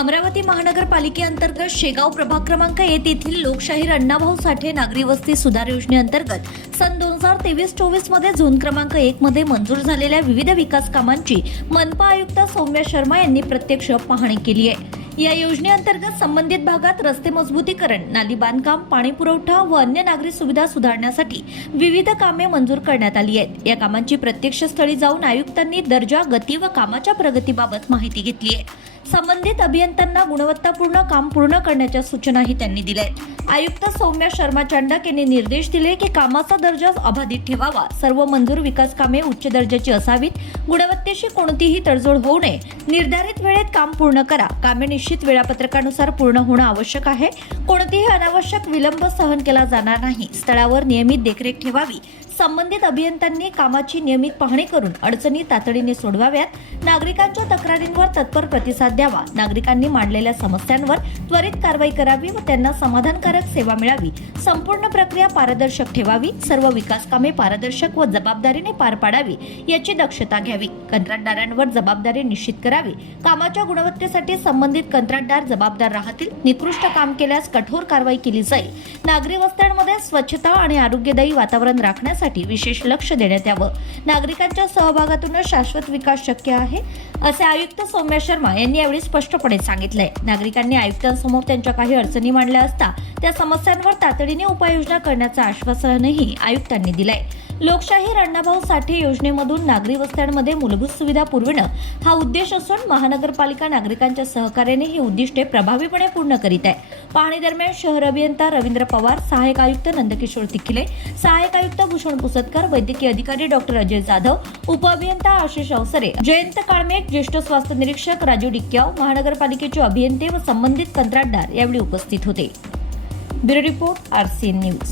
अमरावती महानगरपालिकेअंतर्गत शेगाव प्रभाग क्रमांक एक येथील लोकशाहीर अण्णाभाऊ साठे नागरी वस्ती सुधार योजनेअंतर्गत सन दोन हजार तेवीस चोवीसमध्ये झोन क्रमांक एक मध्ये मंजूर झालेल्या विविध विकास कामांची मनपा आयुक्त सौम्य शर्मा यांनी प्रत्यक्ष पाहणी केली आहे. या योजनेअंतर्गत संबंधित भागात रस्ते मजबूतीकरण नाली बांधकाम पाणी पुरवठा व अन्य नागरी सुविधा सुधारण्यासाठी विविध कामे मंजूर करण्यात आली आहेत. या कामांची प्रत्यक्ष स्थळी जाऊन आयुक्तांनी दर्जा गती व कामाच्या प्रगतीबाबत माहिती घेतली आहे. संबंधित अभियंत्यांना गुणवत्तापूर्ण काम पूर्ण करण्याच्या सूचनाही त्यांनी दिल्या आयुक्त सौम्य शर्मा चांडक यांनी निर्देश दिले की कामाचा दर्जा अबाधित ठेवावा. सर्व मंजूर विकास कामे उच्च दर्जाची असावीत. गुणवत्तेशी कोणतीही तडजोड होऊ नये. निर्धारित वेळेत काम पूर्ण करा. कामे निश्चित वेळापत्रकानुसार पूर्ण होणं आवश्यक आहे. कोणतीही अनावश्यक विलंब सहन केला जाणार नाही. स्थळावर नियमित देखरेख ठेवावी. संबंधित अभियंत्यांनी कामाची नियमित पाहणी करून अडचणी तातडीने सोडवाव्यात. नागरिकांच्या तक्रारींवर तत्पर प्रतिसाद द्यावा. नागरिकांनी मांडलेल्या समस्यांवर त्वरित कारवाई करावी व त्यांना समाधानकारक सेवा मिळावी. संपूर्ण प्रक्रिया पारदर्शक ठेवावी. सर्व विकास कामे पारदर्शक व जबाबदारीने पार पाडावी याची दक्षता घ्यावी. कंत्राटदारांवर जबाबदारी निश्चित करावी. कामाच्या गुणवत्तेसाठी संबंधित कंत्राटदार जबाबदार राहतील. निकृष्ट काम केल्यास कठोर कारवाई केली जाईल. नागरी वस्त्यांमध्ये स्वच्छता आणि आरोग्यदायी वातावरण राखण्यासाठी विशेष लक्ष देण्यात यावं. नागरिकांच्या सहभागातूनच शाश्वत विकास शक्य आहे असे आयुक्त सौम्य शर्मा यांनी यावेळी स्पष्टपणे सांगितलंय. नागरिकांनी आयुक्तांसमोर त्यांच्या काही अडचणी मांडल्या असता त्या समस्यांवर तातडीने उपाययोजना करण्याचं आश्वासनही आयुक्तांनी दिलंय. लोकशाहीर अण्णाभाऊ साठे योजनेमधून नागरी वस्त्यांमध्ये मूलभूत सुविधा पुरविणं हा उद्देश असून महानगरपालिका नागरिकांच्या सहकार्याने ही उद्दिष्टे प्रभावीपणे पूर्ण करीत आहे. पाहणी दरम्यान शहर अभियंता रवींद्र पवार सहाय्यक आयुक्त नंदकिशोर तिखिले सहाय्यक आयुक्त भूषण पुसतकर वैद्यकीय अधिकारी डॉक्टर अजय जाधव उपअभियंता आशिष अवसरे जयंत काळमेक ज्येष्ठ स्वास्थ्य निरीक्षक राजू डिक्क्याव महानगरपालिकेचे अभियंते व संबंधित कंत्राटदार यावेळी उपस्थित होते. Bureau report RCN news.